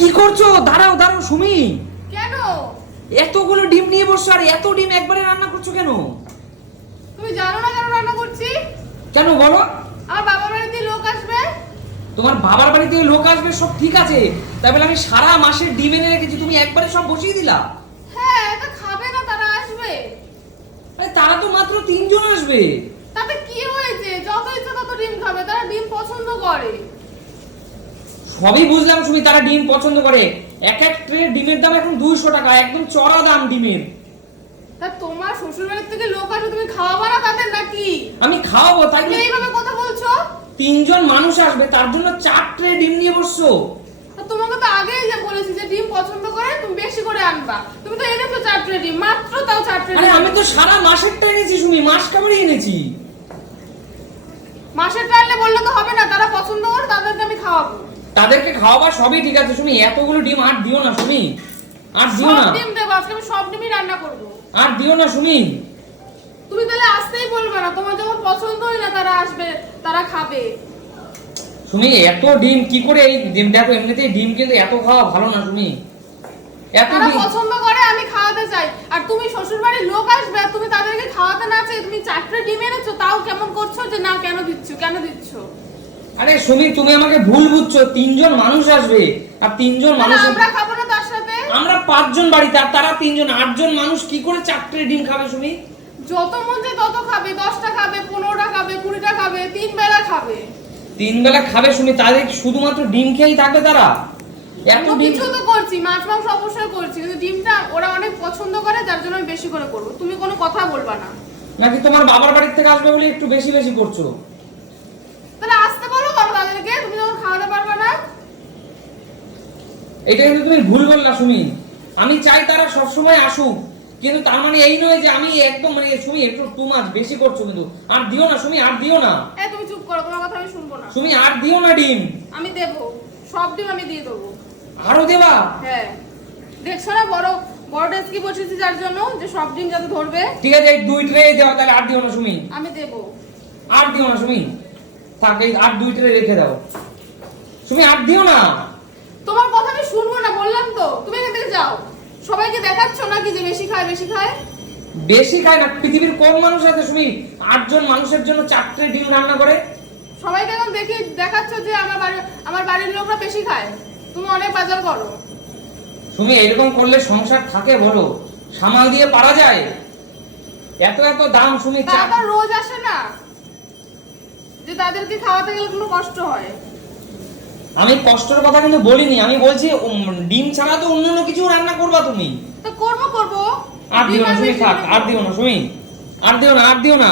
কি করছ? দাঁড়াও দাঁড়াও সুমি। কেন? এতগুলো ডিম নিয়ে বসছো আর এত ডিম একবারে রান্না করছ কেন? তুমি জানো না কেন রান্না করছি? কেন বলো? আমার বাবার বাড়িতে লোক আসবে। তোমার বাবার বাড়ি থেকে লোক আসবে সব ঠিক আছে। তাই বলে আমি সারা মাসের ডিম এনে রেখেছি তুমি একবারে সব বসিয়ে দিলা? হ্যাঁ এটা খাবে না তারা আসবে। আরে তারা তো মাত্র তিনজন আসবে। তাতে কি হয়েছে? যত ইচ্ছা তত ডিম খাবে তারা ডিম পছন্দ করে। সবই বুঝলাম সুমি তারা ডিম পছন্দ করে। এক এক ট্রে ডিমের দাম এখন দুইশো টাকা একদম চড়া দাম ডিমের। তা তোমার শ্বশুর বাড়ির থেকে লোক আসবে তুমি খাওয়াবা না তাদের নাকি? আমি খাওয়াবো তাই তুমি এইভাবে কথা বলছো? তিনজন মানুষ আসবে তার জন্য চার ট্রে ডিম নিয়ে বসছো। তা তোমাকে তো আগেই যে বলেছি যে ডিম পছন্দ করে তুমি বেশি করে আনবা। তুমি তো এনেছো চার ট্রে ডিম মাত্র তাও চারটে আরে আমি তো সারা মাসেরটা এনেছি সুমি মাস কাবারই এনেছি? মাসের টাইলে বললে তো হবে না তারা পছন্দ করে তাদেরকে আমি খাওয়াবো। তাদেরকে খাওয়াবা সবই ঠিক আছে সুমি। এতগুলো ডিম আর দিও না সুমি। আর দিও না। ডিম দেবো আজকে আমি সব ডিমই রান্না করব। আর দিও না সুমি। তুমি তাহলে আসতেই বলবে না তোমার যখন পছন্দ হয় না তারা আসবে তারা খাবে। সুমি এত ডিম কি করে এই ডিম? দেখো এমনিতেই ডিম কিন্তু এত খাওয়া ভালো না সুমি। এত ডিম পছন্দ করে আমি খাওয়াতে চাই। আর তুমি শ্বশুর বাড়ির লোক আসবে আর তুমি তাদেরকে খাওয়াতে না চাই তুমি চারটে ডিম এনেছো তাও কেমন করছ যে না কেন দিচ্ছ কেন দিচ্ছ? আরে সুমি তুমি আমাকে ভুল বুঝছ। তিনজন মানুষ আসবে আর তিনজন মানুষ আমরা খাব না তার সাথে আমরা পাঁচজন বাড়িতে আর তারা তিনজন আটজন মানুষ কি করে চারটে ডিম খাবে সুমি যত মন চায় তত খাবে দশটা খাবে পনেরোটা খাবে কুড়িটা খাবে তিন বেলা খাবে। তিন বেলা খাবে সুমি তাদের শুধুমাত্র ডিম খেয়েই থাকবে তারা? এত ডিম কিছু তো করছি মাছ মাংস অবশ্যই করছি কিন্তু ডিমটা ওরা অনেক পছন্দ করে যার জন্য আমি বেশি করে করব। তুমি কোনো কথা বলবা না। নাকি তোমার বাবার বাড়ির থেকে আসবে বলে একটু বেশি বেশি করছ তাহলে আসতে বলো কেন তাদেরকে তুমি যখন খাওয়াতে পারবে না এটা কিন্তু তুমি ভুল বললা সুমি। আমি চাই তারা সবসময় আসুক। কিন্তু তার মানে এই নয় যে আমি একদম মানে সুমি একটু টু মাছ বেশি করছ কিন্তু। আর দিও না সুমি আর দিও না। এ তুমি চুপ করো তোমার কথা আমি শুনব না। সুমি আর দিও না ডিম। আমি দেবো। সব ডিম আমি দিয়ে দেবো। আরও দেবা? হ্যাঁ। দেখছ না বড় বড় ডেস্কি বসেছি যার জন্য যে সব ডিম যাতে ধরবে। ঠিক আছে এই দুই ট্রে দেওয়া তাহলে আর দিও না সুমি। আমি দেবো। আর দিও না সুমি। এই আর দুই ট্রে রেখে দাও। সুমি আর দিও না। তোমার কথা আমি শুনব না বললাম তো। তুমি এখান থেকে যাও। সবাইকে দেখাচ্ছ নাকি যে বেশি খায় বেশি খায়? বেশি খায় না পৃথিবীর কম মানুষ আছে সুমি আটজন মানুষের জন্য চারটে ডিম রান্না করে? সবাইকে এখন দেখি দেখাচ্ছ যে আমার বাড়ি আমার বাড়ির লোকরা বেশি খায়। তুমি অনেক বাজার করো। সুমি এরকম করলে সংসার থাকে বলো। সামাল দিয়ে পারা যায়। এত এত দাম চা- আবার রোজ আসে না। যে তাদেরকে খাওয়াতে গেলে কোনো কষ্ট হয়। আমি কষ্টের কথা কিন্তু বলিনি আমি বলছি ডিম ছাড়া তো অন্য কিছু রান্না করবা তুমি। তো করব করব। আর দিও না সুমি থাক আর দিও না সুমি। আর দিও না আর দিও না।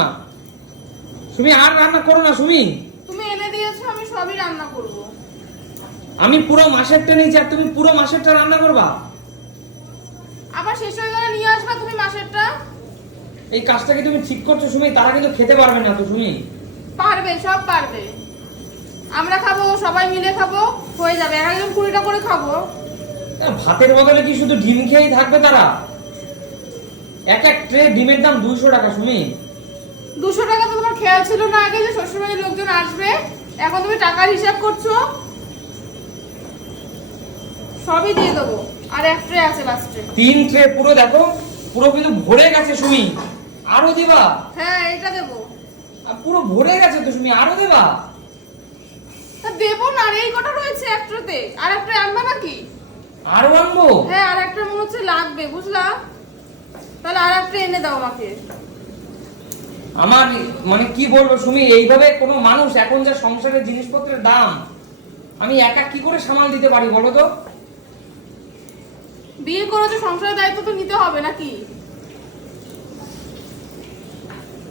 সুমি আর রান্না করো না সুমি। তুমি এনে দিয়েছ আমি সবই রান্না করব। আমি পুরো মাসেরটা নিয়েছি আর তুমি পুরো মাসেরটা রান্না করবা? আবার শেষ হয়ে গেলে নিয়ে আসবা তুমি মাসেরটা? এই কাজটা কি তুমি ঠিক করছ সুমি? তারা কিন্তু খেতে পারবে না তো সুমি। পারবে সব পারবে। আমরা খাব সবাই মিলে খাব হয়ে যাবে। এক একজন কুড়িটা করে খাব। ভাতের বদলে কি শুধু ডিম খেয়েই থাকবে তারা? এক এক ট্রে ডিমের দাম দুইশো টাকা শুনি দুশো টাকা তো তোমার খেয়াল ছিল না আগে যে শ্বশুরবাড়ির লোকজন আসবে। এখন তুমি টাকার হিসাব করছ। সবই দিয়ে দেবো। আর এক ট্রে আছে লাস্টে তিন ট্রে পুরো দেখো পুরো কিন্তু ভরে গেছে সুমি। আরও দেবা? হ্যাঁ এটা দেবো। আর পুরো ভরে গেছে তো সুমি। আরও দেবা? দেবো না আর এই কটা রয়েছে এক ট্রেতে আর একটা আনবা নাকি? আরও আনব? হ্যাঁ আর একটা মনে হচ্ছে লাগবে বুঝলা? তাহলে আর একটা এনে দাও আমাকে। আমার মানে কি বলব সুমি এইভাবে কোনো মানুষ এখন যা সংসারের জিনিসপত্রের দাম আমি একা কি করে সামাল দিতে পারি বলো তো? বিয়ে করেছ সংসারের দায়িত্ব তো নিতে হবে নাকি?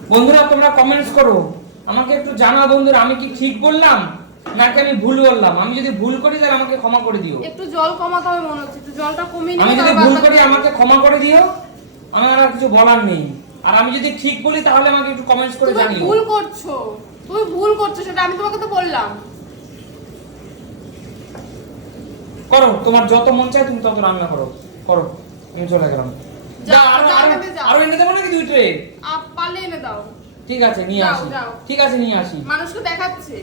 বন্ধুরা তোমরা কমেন্টস করো। আমাকে একটু জানাও বন্ধুরা আমি কি ঠিক বললাম? নাকি আমি ভুল বললাম? আমি যদি ভুল করি তাহলে আমাকে ক্ষমা করে দিও। একটু জল কমাতে হবে মনে হচ্ছে একটু জলটা কমিয়ে আমি যদি ভুল করি আমাকে ক্ষমা করে দিও আমার আর কিছু বলার নেই। আর আমি যদি ঠিক বলি তাহলে আমাকে একটু কমেন্টস করে জানিও। তুমি ভুল করছ তুমি ভুল করছ সেটা আমি তোমাকে তো বললাম। করো তোমার যত মন চায় তুমি তত রান্না করো। করো আমি চলে গেলাম। আরও এনে দেবো নাকি দুই ট্রে? আপ পালে এনে দাও। ঠিক আছে নিয়ে আসি। যাও। ঠিক আছে নিয়ে আসি। মানুষকে দেখাচ্ছে।